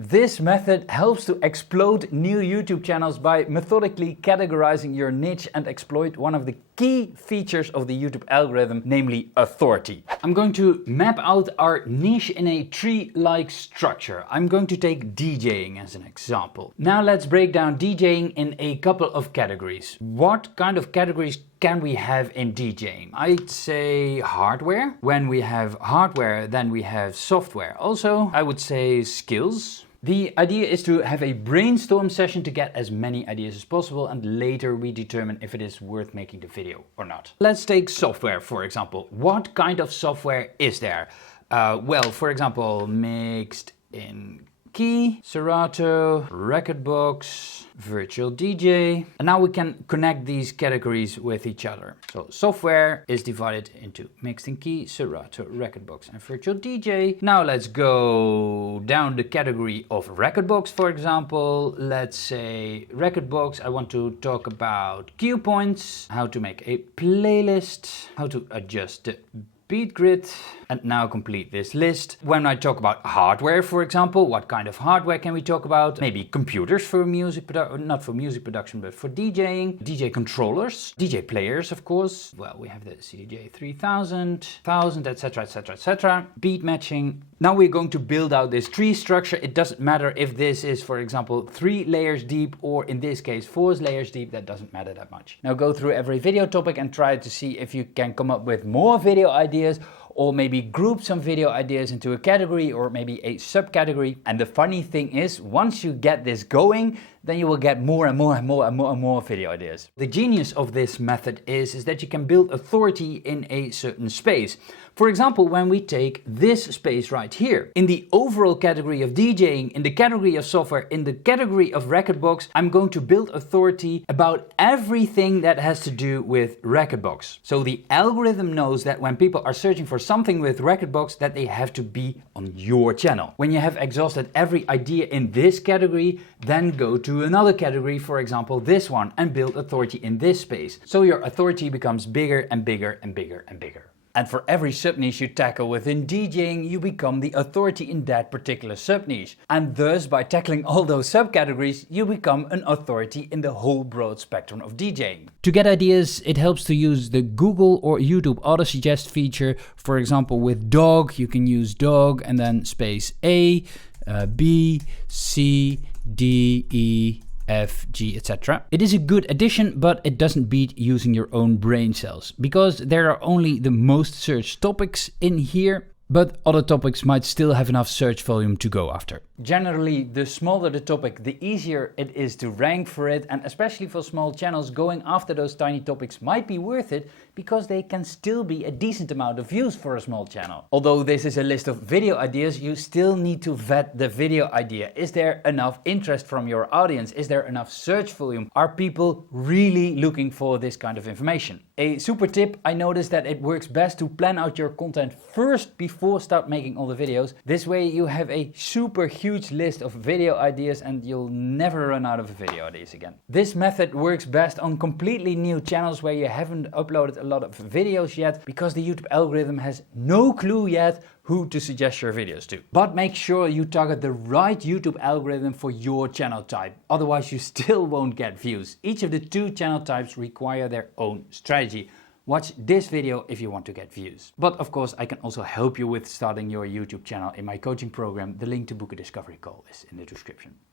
This method helps to explode new YouTube channels by methodically categorizing your niche and exploit one of the key features of the YouTube algorithm, namely authority. I'm going to map out our niche in a tree-like structure. I'm going to take DJing as an example. Now let's break down DJing in a couple of categories. What kind of categories can we have in DJing? I'd say hardware. When we have hardware, then we have software. Also, I would say skills. The idea is to have a brainstorm session to get as many ideas as possible, and later we determine if it is worth making the video or not. Let's take software, for example. What kind of software is there? Well, for example, mixed in key, Serato, Rekordbox, virtual DJ. And now we can connect these categories with each other. So software is divided into mixed in key, Serato, Rekordbox and virtual DJ. Now let's go down the category of Rekordbox, for example. Let's say Rekordbox, I want to talk about cue points, how to make a playlist, how to adjust the beat grid, and now complete this list. When I talk about hardware, for example, what kind of hardware can we talk about? Maybe computers for music production, not for music production, but for DJing. DJ controllers, DJ players, of course. Well, we have the CDJ 3000, 1000, etc, etc, etc. Beat matching. Now we're going to build out this tree structure. It doesn't matter if this is, for example, 3 layers deep, or in this case 4 layers deep. That doesn't matter that much. Now go through every video topic and try to see if you can come up with more video ideas, or maybe group some video ideas into a category or maybe a subcategory. And the funny thing is, once you get this going, then you will get more and more and more and more and more video ideas. The genius of this method is that you can build authority in a certain space. For example, when we take this space right here, in the overall category of DJing, in the category of software, in the category of Rekordbox, I'm going to build authority about everything that has to do with Rekordbox. So the algorithm knows that when people are searching for something with Rekordbox, that they have to be on your channel. When you have exhausted every idea in this category, then go to another category, for example this one, and build authority in this space. So your authority becomes bigger and bigger and bigger and bigger. And for every sub-niche you tackle within DJing, you become the authority in that particular sub-niche. And thus, by tackling all those subcategories, you become an authority in the whole broad spectrum of DJing. To get ideas, it helps to use the Google or YouTube auto-suggest feature. For example, with dog, you can use dog and then space A, B, C, D, E, F, G, etc. It is a good addition, but it doesn't beat using your own brain cells, because there are only the most searched topics in here, but other topics might still have enough search volume to go after. Generally, the smaller the topic, the easier it is to rank for it, and especially for small channels, going after those tiny topics might be worth it, because they can still be a decent amount of views for a small channel. Although this is a list of video ideas, you still need to vet the video idea. Is there enough interest from your audience? Is there enough search volume? Are people really looking for this kind of information? A super tip, I noticed that it works best to plan out your content first before start making all the videos. This way you have a super huge list of video ideas and you'll never run out of video ideas again. This method works best on completely new channels where you haven't uploaded a lot of videos yet, because the YouTube algorithm has no clue yet who to suggest your videos to. But make sure you target the right YouTube algorithm for your channel type, otherwise you still won't get views. Each of the 2 channel types require their own strategy. Watch this video if you want to get views. But of course, I can also help you with starting your YouTube channel in my coaching program. The link to book a discovery call is in the description.